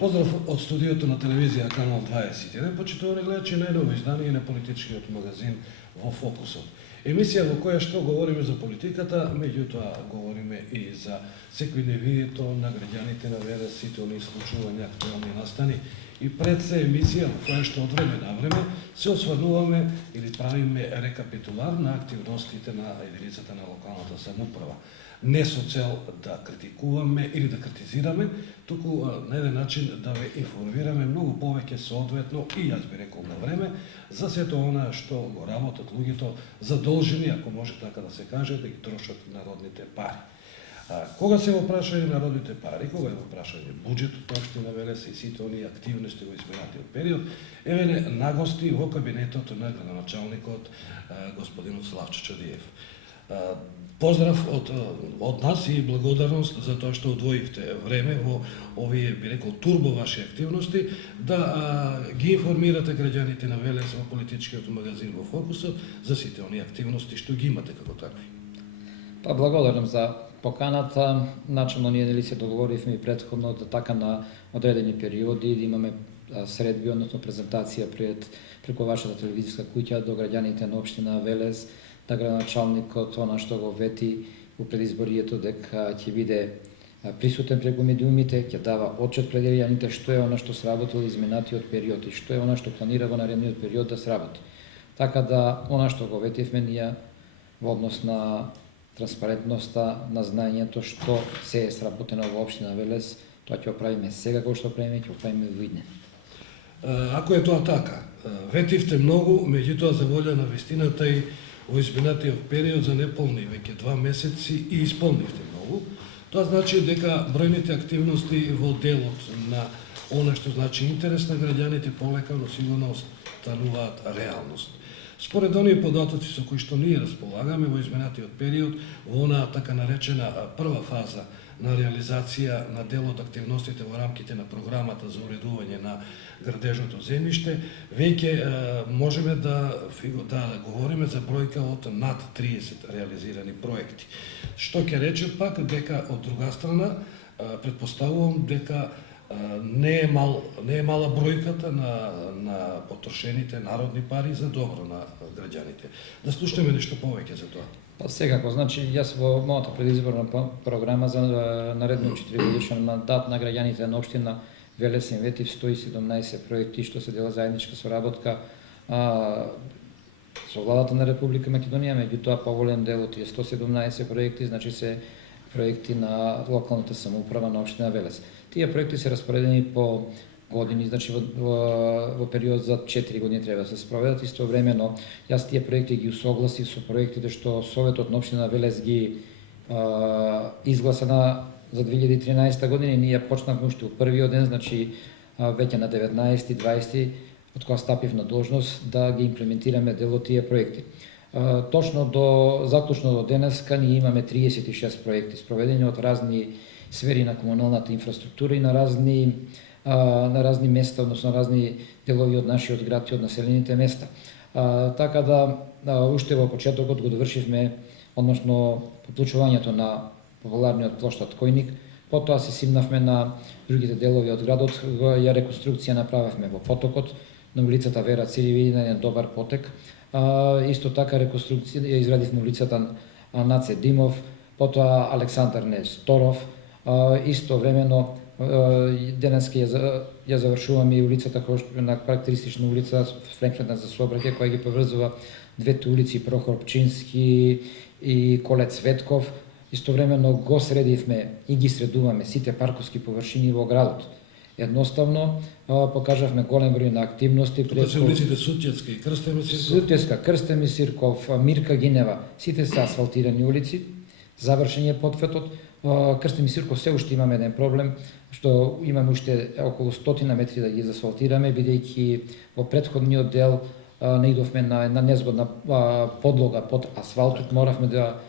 Поздрав од студиото на телевизија Канал 21, почитувани гледачи, најново издание на политичкиот магазин во Фокусот. Емисија во која што говориме за политиката, меѓутоа говориме и за секојдневието на граѓаните на ВРС, сите оние случувања, актуелни настани. И пред се емисија во која што од време на време се осврнуваме или правиме рекапитулар на активностите на единицата на локалната самоуправа. Не со цел да критикуваме или да критизираме, туку на еден начин да ве информираме многу повеќе соодветно и јас би рекол на време за сето она што го работат луѓето задолжени, ако може така да се каже, да ги трошат народните пари. Кога се во прашање народните пари, кога е во прашање буџетот на општина Велес и сите оние активности во изминатиот период, еве нагости во кабинетот на градоначалникот господинот Славчо Чадиев. Поздрав од нас и благодарност за тоа што одвоивте време во овие, би рекол, турбо ваши активности, да ги информирате граѓаните на Велес во политичкиот магазин во Фокусот за сите оние активности што ги имате како такви. Па благодарам за поканата. Начално ние се договоривме и претходно да така на одредени периоди да имаме средби, односно презентација преку вашата телевизиска куќа до граѓаните на општина Велес, да градоначалникот она што го вети во предизборието дека ќе биде присутен преку медиумите, ќе дава отчет пред граѓаните што е она што сработило изминатиот период и што е она што планира во наредниот период да сработи. Така да она што го ветивме ние во однос на транспарентноста, на знаењето што се е сработено во општина Велес, тоа ќе го правиме сега како што правиме, ќе го правиме во иднина. Ако е тоа така, ветивте многу, меѓутоа за волја на вистината и во изминатиот период за неполни веќе 2 месеци и исполнивте многу. Тоа значи дека бројните активности во делот на она што значи интерес на граѓаните полека, но сигурно стануваат реалност. Според оние податоци со кои што ние располагаме во изминатиот период, во онаа така наречена прва фаза на реализација на дел од активностите во рамките на програмата за уредување на градежното земјиште, веќе можеме да говориме за бројка од над 30 реализирани проекти. Што ќе рече пак дека од друга страна претпоставувам дека не е мала бројката на потрошените народни пари за добро на граѓаните. Да слушнеме нешто повеќе за тоа. Па секако, значи јас во мојата предизборна програма за наредниот 4-годишен мандат на граѓаните на општина Велес им ветив 117 проекти што се дела заедничка соработка со владата на Република Македонија, меѓутоа поголем дел од тие 117 проекти, значи се проекти на локалната самоуправа на општина Велес. Тие проекти се распоредени по години, значи во период за 4 години треба да се спроведат. Истовремено, јас тие проекти ги усогласив со проектите што Советот на општина Велес ги изгласа за 2013 година и ние почнавме уште во првиот ден, значи веќе на 19 20 од кога стапив на должност да ги имплементираме дел од тие проекти. Точно заклучно до денеска ние имаме 36 проекти спроведени од разни сфери на комуналната инфраструктура и на разни места, односно разни делови од нашиот град и од населените места. Така да уште во почетокот го довршивме, односно поклучувањето на популарниот плоштад Којник, потоа се симнавме на другите делови од градот, ја реконструкција направивме во потокот, на улицата Вера Цириви, на еден добар потек. Исто така реконструкција ја изградивме улицата Наце Димов, потоа Александар Несторов, исто времено денеска ја завршуваме и улицата на карактеристична улица френкнета за сообраќај која ги поврзува двете улици Прохор Пчински и Коле Цветков. Истовремено го средивме и ги средуваме сите парковски површини во градот. Едноставно покажавме голем број на активности. Тоа се улиците Сутјецка и Крстеми Сирков. Сутјецка, Крстеми Сирков, Мирка Гинева, сите се асфалтирани улици, завршен е потфетот. Крстеми Сирков се уште имаме еден проблем, што имаме уште околу 100 метри да ги засфалтираме, бидејќи во претходниот дел не идовме на една незгодна подлога под асфалтот, моравме да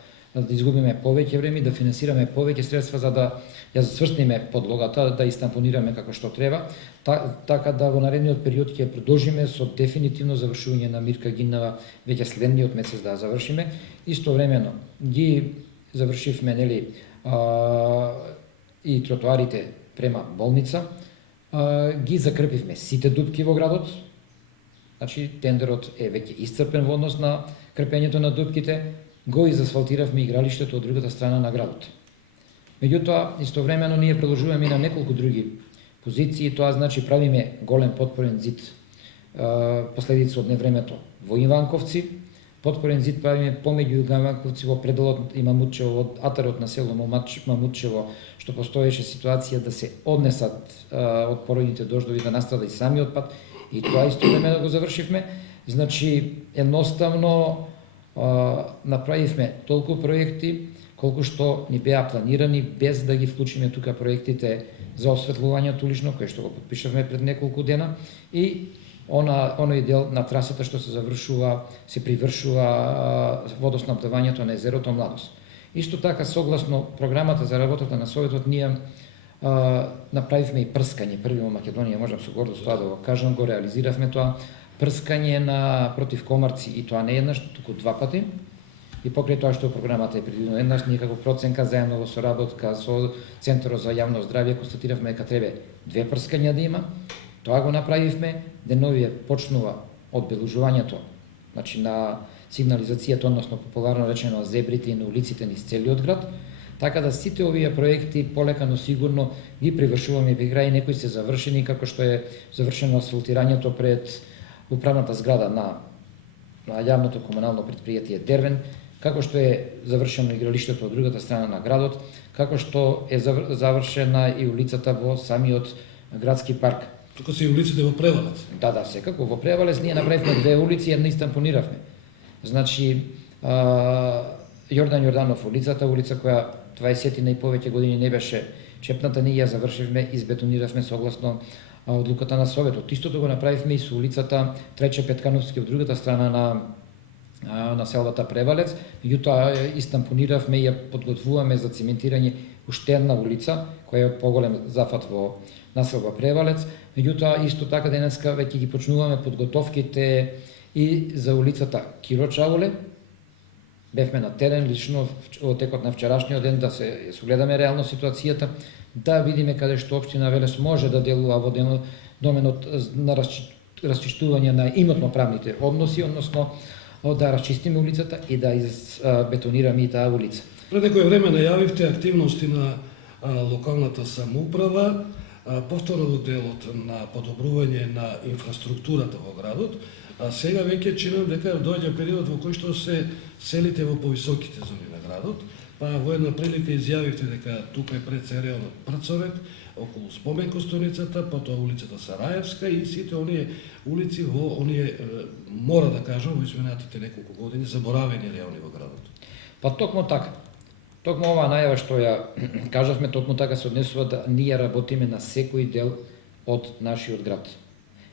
изгубиме повеќе време и да финансираме повеќе средства за да ја засврстиме подлогата, да истампонираме како што треба, така да во наредниот период ќе продолжиме со дефинитивно завршување на Мирка Гинева веќе следниот месец да завршиме. Истовремено ги завршивме и тротоарите према болница, ги закрпивме сите дупки во градот. Значи тендерот е веќе исцрпен во однос на крпењето на дупките, го изасфалтиравме игралиштето од другата страна на градот. Меѓутоа, истовремено ние продолжуваме и на неколку други позиции, тоа значи правиме голем подпорен зид, последица од невремето во Иванковци, подпорен зид правиме помеѓу Иванковци во пределот и Мамутчево, од атарот на село Мамутчево, што постоеше ситуација да се однесат од породните дождови, да настрада и самиот пат, и тоа истовремено го завршивме. Значи, едноставно направивме толку проекти, колку што ни беа планирани, без да ги вклучиме тука проектите за осветлувањето улично, кој што го подпишавме пред неколку дена, и оној дел на трасата што се завршува, се привршува водоснабдувањето на езерото Младост. Исто така, согласно програмата за работата на Советот, ние направивме и прскање, први во Македонија, можам со гордост тоа да го кажам, го реализиравме тоа, прскање на против комарци, и тоа не еднаш, туку два пати. И покрај тоа што програмата е предвидено еднаш, ние како проценка заедно во соработка со Центарот за јавно здравје констатиравме дека треба две прскања да има. Тоа го направивме, деновие почнува одбележувањето, значи на сигнализацијата, односно популарно речено на зебрите и на улиците низ целиот град. Така да сите овие проекти полека но сигурно ги привршуваме при крај, некои се завршени, како што е завршено асфалтирањето пред управната зграда на јавното комунално предпријатие Дервен, како што е завршено игралиштето од другата страна на градот, како што е завршена и улицата во самиот градски парк. Тука се и улиците во Превалец. Да, секако во Превалец ние направивме две улици, една истампониравме. Значи, Јордан Јорданов улица која 20 и повеќе години не беше чепната, ние ја завршивме, избетониравме согласно одлуката на Советот. Истото го направивме и со улицата Треće Петкановски од другата страна на селата Превалец, меѓутоа истампониравме и ја подготвуваме за цементирање уште една улица, која е од поголем зафат во населба Превалец. Меѓутоа, исто така денеска веќе ги почнуваме подготовките и за улицата Киро Чауле. Бевме на терен лично во текот на вчерашниот ден да се согледаме реално ситуацијата, да видиме каде што општина Велес може да делува во доменот на расчистување на имотно-правните односи, односно да расчистиме улицата и да избетонираме и таа улица. Пред некој време најавивте активности на локалната самоуправа, повторно во делот на подобрување на инфраструктурата во градот, а сега веќе чинам дека доаѓа период во кој што се селите во повисоките зони на градот, па во една прилика изјавивте дека тука е пред се реонот Прцовек, околу спомен костоницата, потоа улицата Сараевска и сите оние улици во оние, мора да кажам, во изминатите неколку години заборавени реони во градот. Па токму така. Токму оваа најава што ја кажавме, токму така се однесува да ние работиме на секој дел од нашиот град.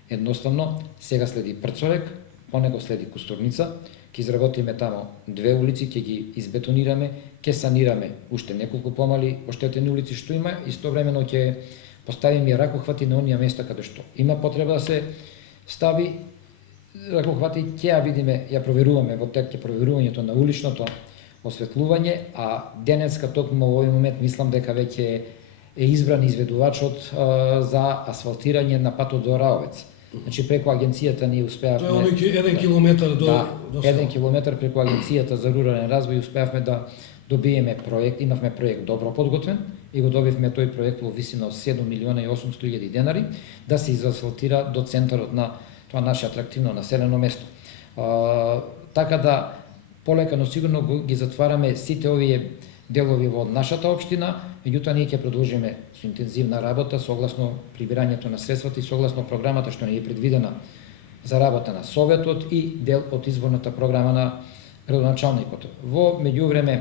Едноставно, сега следи Прцовек, по него следи Кустурница, ќе изработиме тамо две улици, ќе ги избетонираме, ќе санираме уште неколку помали оштетени улици што има, истовремено ќе поставиме ракохвати на оние места каде што има потреба да се стави ракохвати, ќе ја видиме, ја проверуваме во тек ќе проверувањето на уличното осветлување, а денеска токму во овој момент мислам дека веќе е избран изведувачот за асфалтирање на патот до Раовец. Значи преку агенцијата ние успеавме... Тоа е 1 километар до... Да, 1 километар преку агенцијата за рурален развој успеавме да добиеме проект, имавме проект добро подготвен и го добивме тој проект во висина од 7.800.000 денари да се изасфалтира до центарот на тоа наше атрактивно населено место. Така да полека но сигурно ги затвараме сите овие делови во нашата општина, меѓутоа ние ќе продолжиме со интензивна работа согласно прибирањето на средствата и согласно програмата што ни е предвидена за работа на Советот и дел од изборната програма на градоначалникот. Во меѓувреме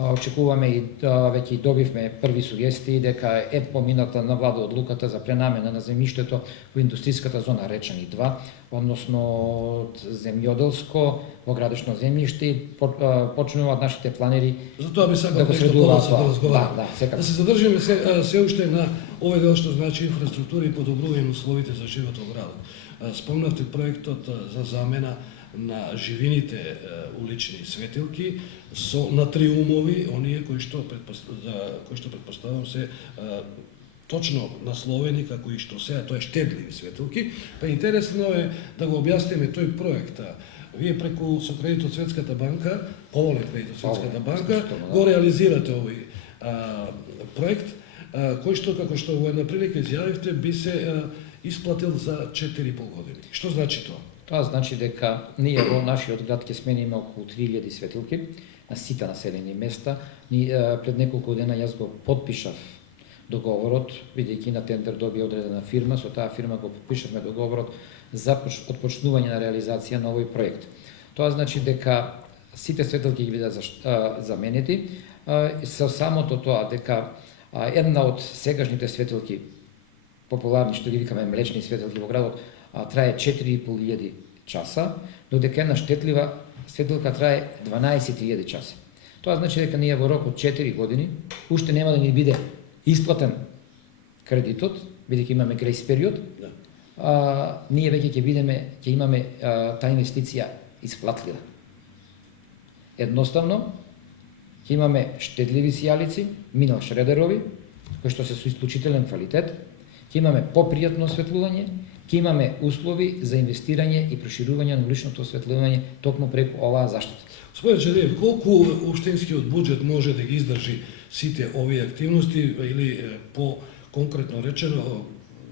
очекуваме и веќе добивме први сугестии дека е помината на влада одлуката за пренамена на земјиштето во индустријската зона Речани 2, односно од земјоделско во градишно земјиште и почнуваат нашите планери. Затоа би сакал да го нешто следуваат подоцна да разговараме. Да се задржиме се уште на овој дел што значи инфраструктура и подобрување на условите за живот во градот. Спомнавте проектот за замена на живините улични светилки на триумови, оние кои што предпоставам се точно насловени како и што сега, тоа е штедливи светилки, па интересно е да го објасниме тој проект. Вие преку со кредит од Светската банка, поволен кредит од Светската банка, го реализирате овој проект, кој што, како што во една прилика изјавивте, би се исплатил за 4,5 години. Што значи тоа? Тоа значи дека ние во нашиот град ќе смениме околу 3000 светилки на сите населени места. Пред неколку дена јас го подпишав договорот, бидејќи на тендер добија одредена фирма, со таа фирма го подпишавме договорот за отпочнување на реализација на овој проект. Тоа значи дека сите светилки ќе бидат заменети, со самото тоа дека една од сегашните светилки, популарни што ги викаме млечни светилки во градот, трае 4.500 часа, додека една штетлива светилка трае 12.000 часа. Тоа значи дека ние во рок од 4 години уште нема да ни биде исплатен кредитот, бидејќи имаме грейс период, ние веќе ќе имаме таа инвестиција исплатлива. Едноставно, ќе имаме штедливи сијалици, минал шредерови, кои што се со исклучителен квалитет, ќе имаме попријатно осветлување, ќе имаме услови за инвестирање и проширување на уличното осветлување токму преку оваа заштита. Господин Джелиев, колку општинскиот буџет може да ги издржи сите овие активности или по-конкретно речено,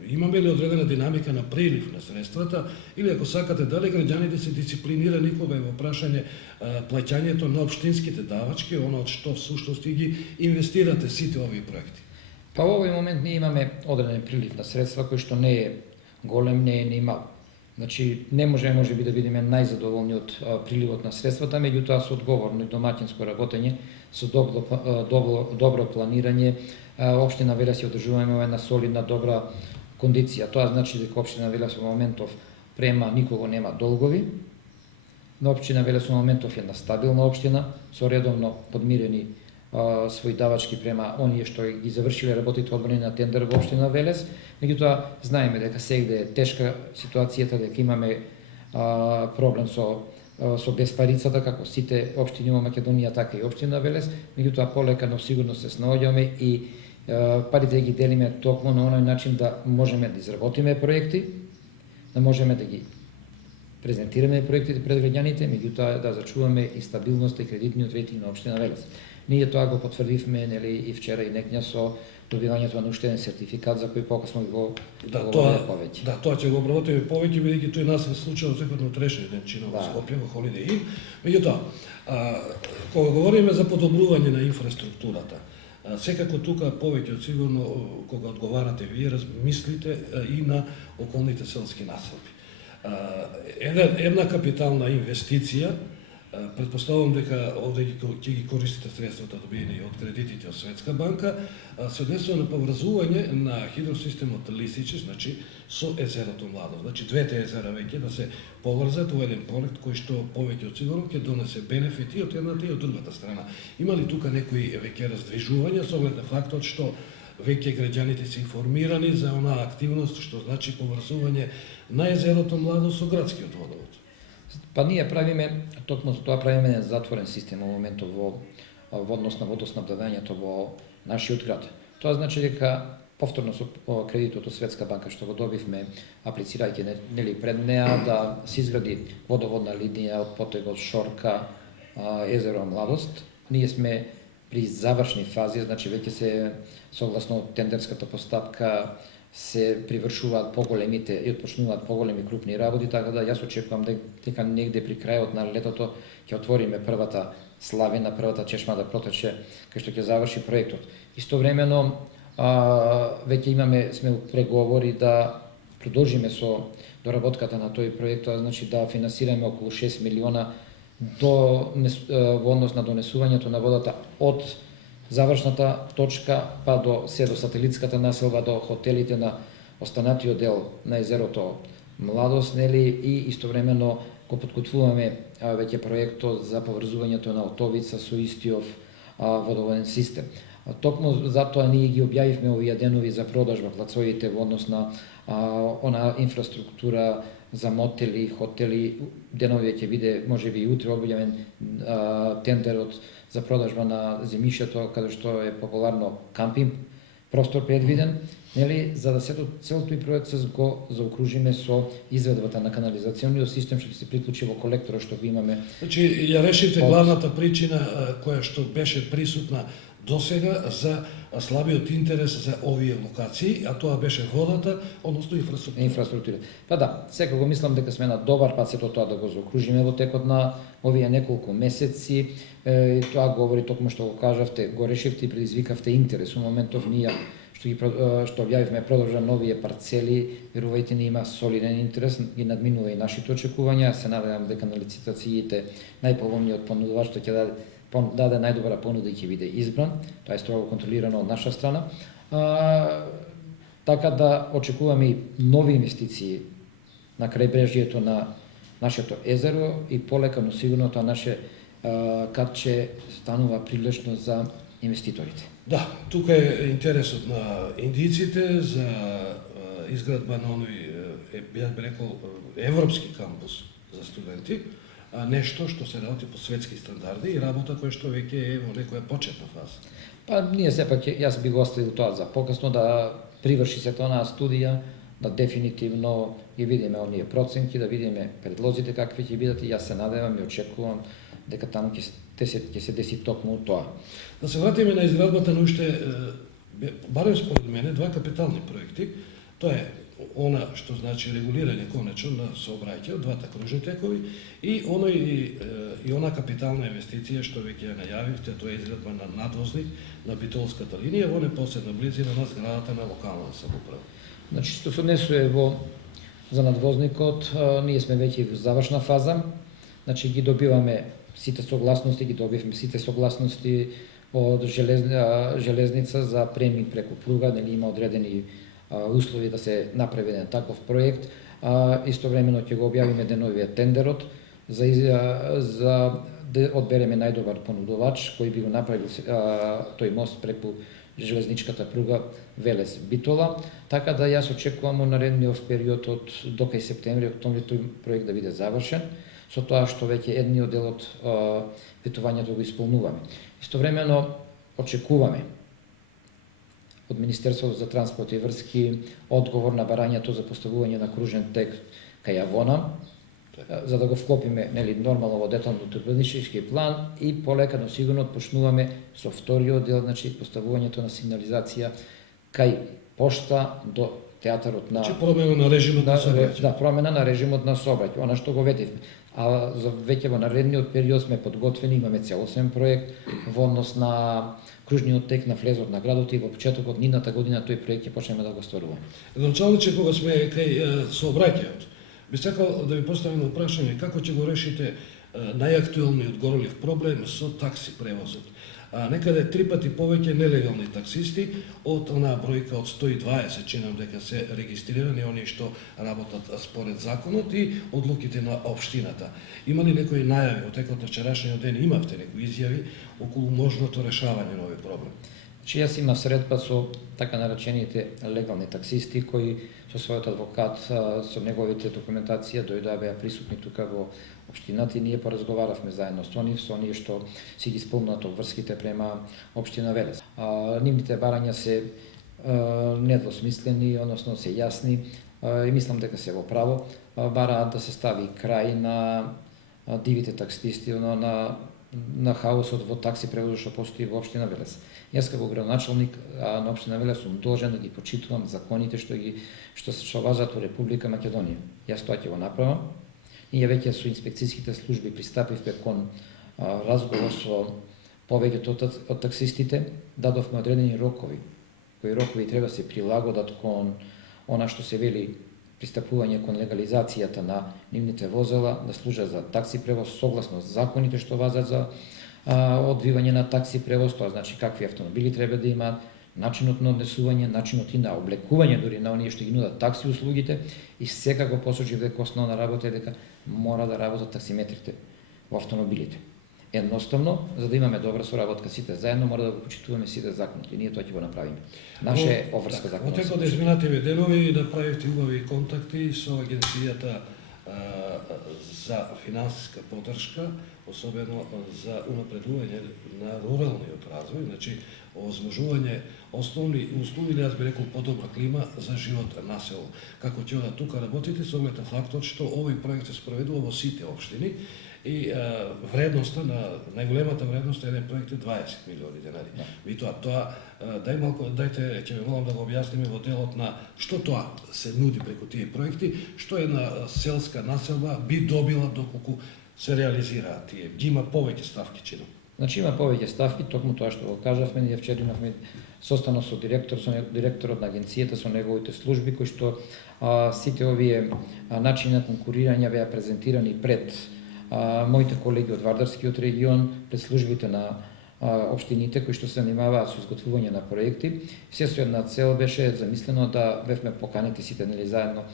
имаме ли одредена динамика на прилив на средствата или ако сакате дали граѓаните се дисциплинирани кога е во прашање плаќањето на општинските давачки, оно од што всушност ги инвестирате сите овие проекти? Па во овој момент ние имаме одреден прилив на средства кој што не е голем, не е ни мал. Значи, не можеме би да бидеме најзадоволни од приливот на средствата, меѓутоа со одговорно и домаќинско работење, со добро планирање, општина Велес ја одржуваме во една солидна, добра кондиција. Тоа значи дека општина Велес во моментов према никого нема долгови. На општина Велес во моментов е една стабилна општина со редовно подмирени своји давачки према оние што ги завршиле работите одбрани на тендер во општина Велес. Меѓутоа, знаеме дека сегде е тешка ситуацијата, дека имаме проблем со безпарицата, како сите општини во Македонија, така и општина Велес. Меѓутоа, полека, но сигурно се снаоѓаме и парите ги делиме токму на оној начин да можеме да изработиме проекти, да можеме да ги презентираме проектите пред граѓаните, меѓутоа да зачуваме и стабилноста и кредитниот рейтинг на општина Велес. Ние тоа го потврдивме и вчера и некња со добивањето на уште еден сертификат за кој покасно го говориме повеќе. Да, тоа ќе го обработиме повеќе, бидејќи тој нас се случува секојдневно утрешниот ден чина во Скопје, во Holiday Inn. Меѓутоа, кога говориме за подобрување на инфраструктурата, секако тука повеќе од сигурно кога одговарате вие размислите и на околните селски населби. Една капитална инвестиција, претпоставувам дека овде ќе ги користите средствата добиени од кредитите од Светска банка, се однесува на поврзување на хидросистемот Лисичи, значи со езерото Младо. Значи двете езера веќе да се поврзат во еден проект кој што повеќе од сигурно ќе донесе бенефити од едната и од другата страна. Има ли тука некои веќе раздвижувања со оглед на фактот што веќе граѓаните се информирани за онаа активност што значи поврзување на езерото Младо со градскиот водовод? Па ние правиме, токму за тоа правиме еден затворен систем во моментов во однос на водоснабдувањето во нашиот град. Тоа значи дека повторно со кредитот од Светска банка што го добивме, аплицирајќи нели пред неа да се изгради водоводна линија од потегот Шорка, езеро Младост. Ние сме при завршни фази, значи веќе се согласно тендерската постапка се привршуваат поголемите и отпочнуваат поголеми крупни работи, така да јас очекувам дека негде при крајот на летото ќе отвориме првата славина, првата чешма да протече кај што ќе заврши проектот. Истовремено веќе сме у преговори да продолжиме со доработката на тој проект, тоа значи да финансираме околу 6 милиона во однос на донесувањето на водата од завршната точка па до сателитската населба, до хотелите на останатиот дел на езерото Младост, нели, и истовремено го подкутвуваме веќе проектот за поврзувањето на Отовица со истиот водоводен систем. Токму затоа ние ги објавивме овие денови за продажба плацовите во однос на она инфраструктура за мотели, хотели. Денови ќе биде можеби и утре објавен тендерот за продажба на земјишето каде што е популарно кампинг, простор предвиден, нели, за да цел тој процес го заокружиме со изведбата на канализациониот систем што ќе се приклучи во колекторот што го имаме. Значи, ја решивте главната причина која што беше присутна досега за слабиот интерес за овие локации, а тоа беше водата, односно инфраструктура. Па да, секако мислам дека сме на добар пат сето тоа да го заокружиме во текот на овие неколку месеци. И тоа говори токму што го кажавте, го решивте и предизвикавте интерес. У моментов ние што објавивме продолжа новие парцели, верувајте ни има солиден интерес и надминува и нашите очекувања. Се надевам дека на лицитациите најповолниот понудувач што ќе даде најдобра понуда и ќе биде избран. Тоа е строго контролирано од наша страна. Така да очекуваме и нови инвестиции на крајбрежјето на нашето езеро и полека, но сигурно тоа наше катче станува привлечно за инвеститорите. Да, тука е интересот на индиците за изградба на оној, би рекол, европски кампус за студенти, нешто што се работи по светски стандарди и работа која што веќе е во некоја почетна фаза. Па ние сепак јас би го оставил тоа за покасно да приврши се тоа на студија, да дефинитивно ги видиме оние проценки, да видиме предлозите какви ќе бидат и јас се надевам и очекувам дека таму ќе се деси токму тоа. Да се вратиме на изградбата на уште, барем според мене, два капитални проекти. Тоа е она што значи регулирање конечно на сообраќај од двата кружни текови и она капитална инвестиција што веќе ја најавивте, тоа е изградба на надвозник на Битолската линија во непосредна близина на зградата на локалната самоуправа. Значи, што се однесува за надвозникот, ние сме веќе во завршна фаза. Значи, ги добиваме сите согласности, од железница за преминг преку пруга, нели има одредени услови да се направи еден таков проект. Истовремено ќе го објавиме деновиот тендерот за да одбереме најдобар понудувач кој би го направил тој мост преку железничката пруга Велес-Битола, така да јас очекувам во наредниот период од до кај септември-октомври тој проект да биде завршен, со тоа што веќе едниот дел од ветувањето го исполнуваме. Истовремено очекуваме од Министерството за транспорт и врски одговор на барањето за поставување на кружен тек кај Јавона, за да го вклопиме нели нормално во деталниот урбанистички план и полека но сигурно почнуваме со вториот дел, значи поставувањето на сигнализација кај пошта до театарот на промена на режимот на сообраќај. Да, промена на режимот на сообраќај, она што го ветивме. А за веќе во наредниот период сме подготвени, имаме целосен проект во однос на кружниот тек на влезот на градот и во почетокот нидната година тој проект ќе почнеме да го стваруваме. Началниче, кога сме кај сообраќајот, би сакал да ви поставим прашање како ќе го решите најактуелниот горелив проблем со такси превозот. Некаде 3 пати повеќе нелегални таксисти од онаа бројка од 120, чинам дека се регистрирани оние што работат според законот и одлуките на општината. Има ли некои најави во текот на вчерашниот ден, имавте некои изјави околу можното решавање на овој проблем? Че јас имав средба со така наречените легални таксисти кои со својот адвокат, со неговите документација дојдоа беа присутни тука во општината и ние поразговаравме заедно со оние што си ги исполнуваат обврските према општина Велес. Нивните барања се недвосмислени, односно се јасни и мислам дека се во право. Бараат да се стави крај на дивите таксисти, на хаосот во такси превозот што постои во општина Велес. Јас како градоначалник на општина Велес сум должен да ги почитувам законите што важат во Република Македонија. Јас тоа ќе го направам. Ние веќе со инспекцијските служби пристапивме кон разговор со повеќето од таксистите, дадовме одредени рокови, кои рокови треба да се прилагодат кон она што се вели пристапување кон легализацијата на нивните возила, да служат за такси превоз согласно законите што важат за одвивање на такси превоз, тоа значи какви автомобили треба да имаат, начинот на однесување, начинот и на облекување дури на оние што ги нудат такси услугите и секако посочи дека основна работа е дека мора да работат таксиметрите во автомобилите. Едноставно, за да имаме добра соработка сите заедно, мора да го почитуваме сите закони и ние тоа ќе го направиме. Наша обврска законот. Во текот да изминативе денови да правите убави контакти со агенцијата за финансиска поддршка, особено за унапредување на руралниот развој, значи овозможување основни услови, или јас би рекол подобра клима за живот на село. Како ќе одат тука работите, со оглед на фактот што овој проект се спроведува во сите општини и вредноста на најголемата вредност на еден проект е 20 милиони денари. Меѓутоа тоа дајте ќе ве молам да го објасниме во делот на што тоа се нуди преку тие проекти, што една селска населба би добила доколку се реализираат тие. Ги има повеќе ставки чинам. Значи има повеќе ставки, токму тоа што го кажавме, ние вчера имавме состанок со директорот на агенцијата, со неговите служби, кои што сите овие начини на конкурирање беа презентирани пред моите колеги од Вардарскиот регион, пред службите на општините кои што се занимаваат со изготвување на проекти. Се со една цел беше замислено да бевме поканети сите заедно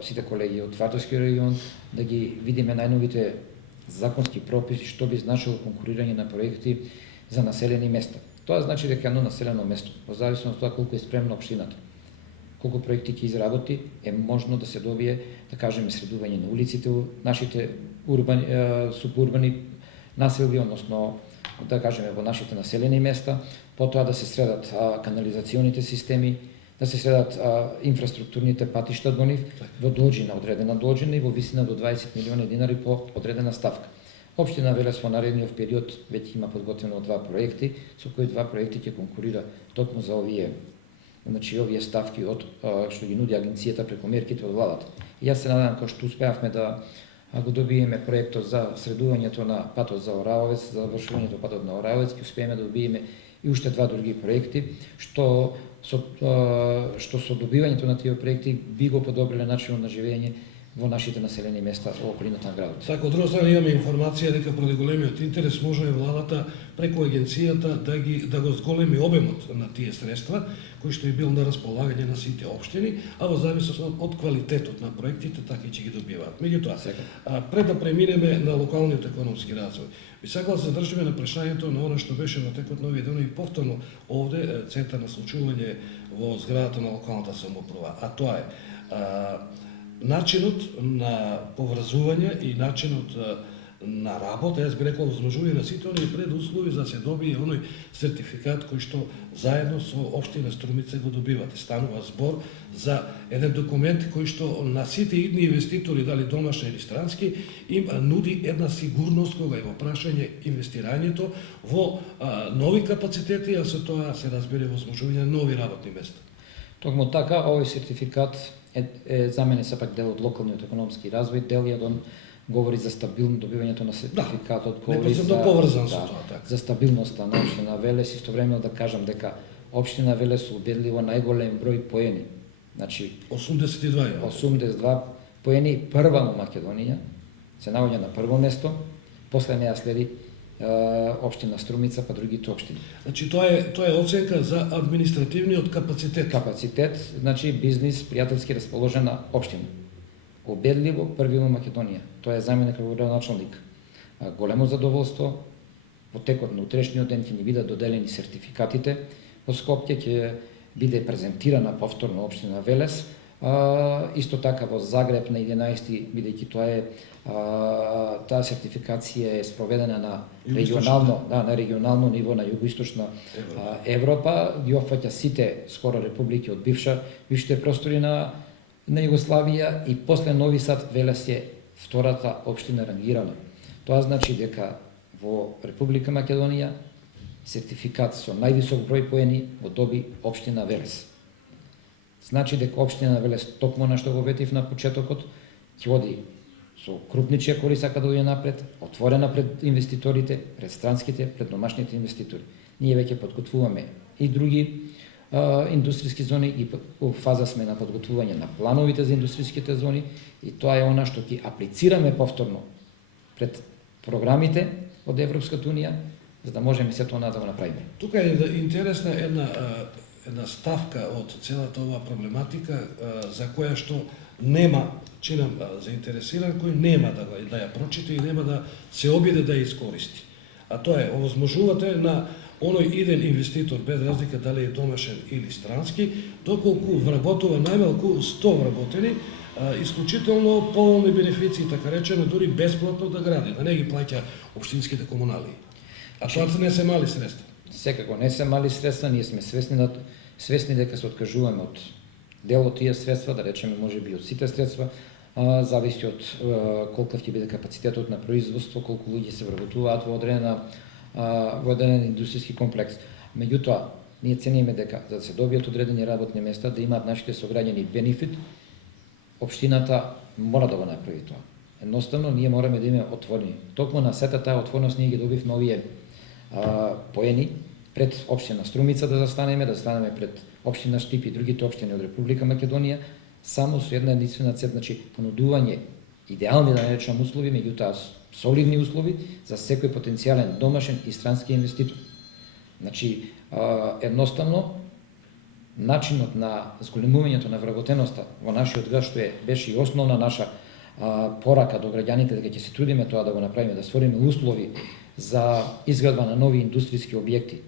сите колеги од Вардарскиот регион, да ги видиме најновите законски прописи што би значило конкурирање на проекти за населени места. Тоа значи дека едно населено место, во зависност од тоа колку е спремна општината, колку проекти ќе изработи, е можно да се добие, да кажеме, средување на улиците во нашите субурбани населби, односно да кажеме во нашите населени места, потоа да се средат канализационите системи, да се средат инфраструктурните патишта до нив во должина, одредена должина и во висина до 20 милиони динари по одредена ставка. Општина Велес во наредниот период веќе има подготвено 2 проекти, со кои 2 проекти ќе конкурира токму за овие ставки од што ги нуди агенцијата преку мерките од владата. И јас се надевам кога што успеавме да го добиеме проектот за средувањето на патот за Оравец, за завршувањето патот на Оравец, ќе успееме да добиеме и уште 2 други проекти, што со добивањето на тие проекти би го подобриле начинот на живење во нашите населени места во околината на градот. Така, од друга страна имаме информација дека поради големиот интерес може владата преку агенцијата да го зголеми обемот на тие средства кои што е бил на располагање на сите општини, а во зависност од квалитетот на проектите така и ќе ги добиваат. Меѓутоа, пред да преминеме на локалниот економски развој, би сакал да се задржиме на прашањето на она што беше во текот на овие денови и повторно овде центар на случување во зградата на локалната самоуправа, а тоа е начинот на поврзување и начинот на работа, јас би рекол, возможување на сите оние предуслови за да се добие оној сертификат кој што заедно со општина Струмица го добивате. Станува збор за еден документ кој што на сите идни инвеститори, дали домашни или странски, им нуди една сигурност кога е во прашање инвестирањето во нови капацитети, а со тоа се разбере возможување на нови работни места. Токму така, овој сертификат е за мене сепак дел од локалниот економски развој, дел еден говори за стабилно добивањето на сертификатот, говори за стабилноста на општина Велес, истовремено да кажам дека општина Велес убедливо најголем број поени. Значи 82 поени, прва во Македонија, се наоѓа на прво место, после неа следи општина Струмица, па другите општини. Значи тоа е оценка за административниот капацитет. Капацитет, значи бизнис пријателски расположена општина. Убедливо први во Македонија. Тоа е за мене како градоначалник големо задоволство. Во текот на утрешниот ден ќе ни бидат доделени сертификатите. Во Скопје ќе биде презентирана повторно општина Велес. Исто така во Загреб на 11, бидејќи тоа е таа сертификација е спроведена на регионално ниво на југоисточна Европа, ги опфаќа сите скоро републики од бившите простори на Југославија и после Нови Сад Велес е втората општина рангирана. Тоа значи дека во Република Македонија сертификат со највисок број поени го доби општина Велес. Значи дека општина Велес, токму на што го ветив на почетокот, ќе оди со крупничија кои сака да оди напред, отворена пред инвеститорите, пред странските, пред домашните инвеститори. Ние веќе подготвуваме и други индустријски зони и во фаза сме на подготвување на плановите за индустријските зони и тоа е она што ќе аплицираме повторно пред програмите од Европската унија, за да можеме се тоа да го направиме. Тука е интересна една ставка од целата оваа проблематика за која што нема, чинам заинтересиран, кој нема да ја прочита и нема да се обиде да ја искористи. А тоа е, овозможувате на оној иден инвеститор, без разлика дали е домашен или странски, доколку вработува најмалку 100 вработени, исклучително поволни бенефиции, така речено, дури бесплатно да гради, да не ги плаќа општинските комунали. А тоа не се мали средства. Секако не се мали средства, ние сме свесни дека се откажуваме од дел од тие средства, да речеме можеби од сите средства, зависи од колкав ќе биде капацитетот на производство, колку луѓе се вработуваат во одреден индустријски комплекс. Меѓутоа, ние цениме дека за да се добијат одредени работни места, да имаат нашите сограѓани бенефит, општината мора да го направи тоа. Едноставно, ние мораме да имаме отворени. Токму на сета таа отворност ние ги добивме овие поени пред општина Струмица да застанеме пред општина Штип и другите општини од Република Македонија, само со една единствена цел, значи понудување идеални да наречам услови, меѓутоа солидни услови за секој потенцијален домашен и странски инвеститор. Значи, едноставно, начинот на зголемувањето на вработеноста во нашиот град, што беше и основна наша порака до граѓаните, дека ќе се трудиме тоа да го направиме, да створиме услови за изградба на нови индустријски објекти,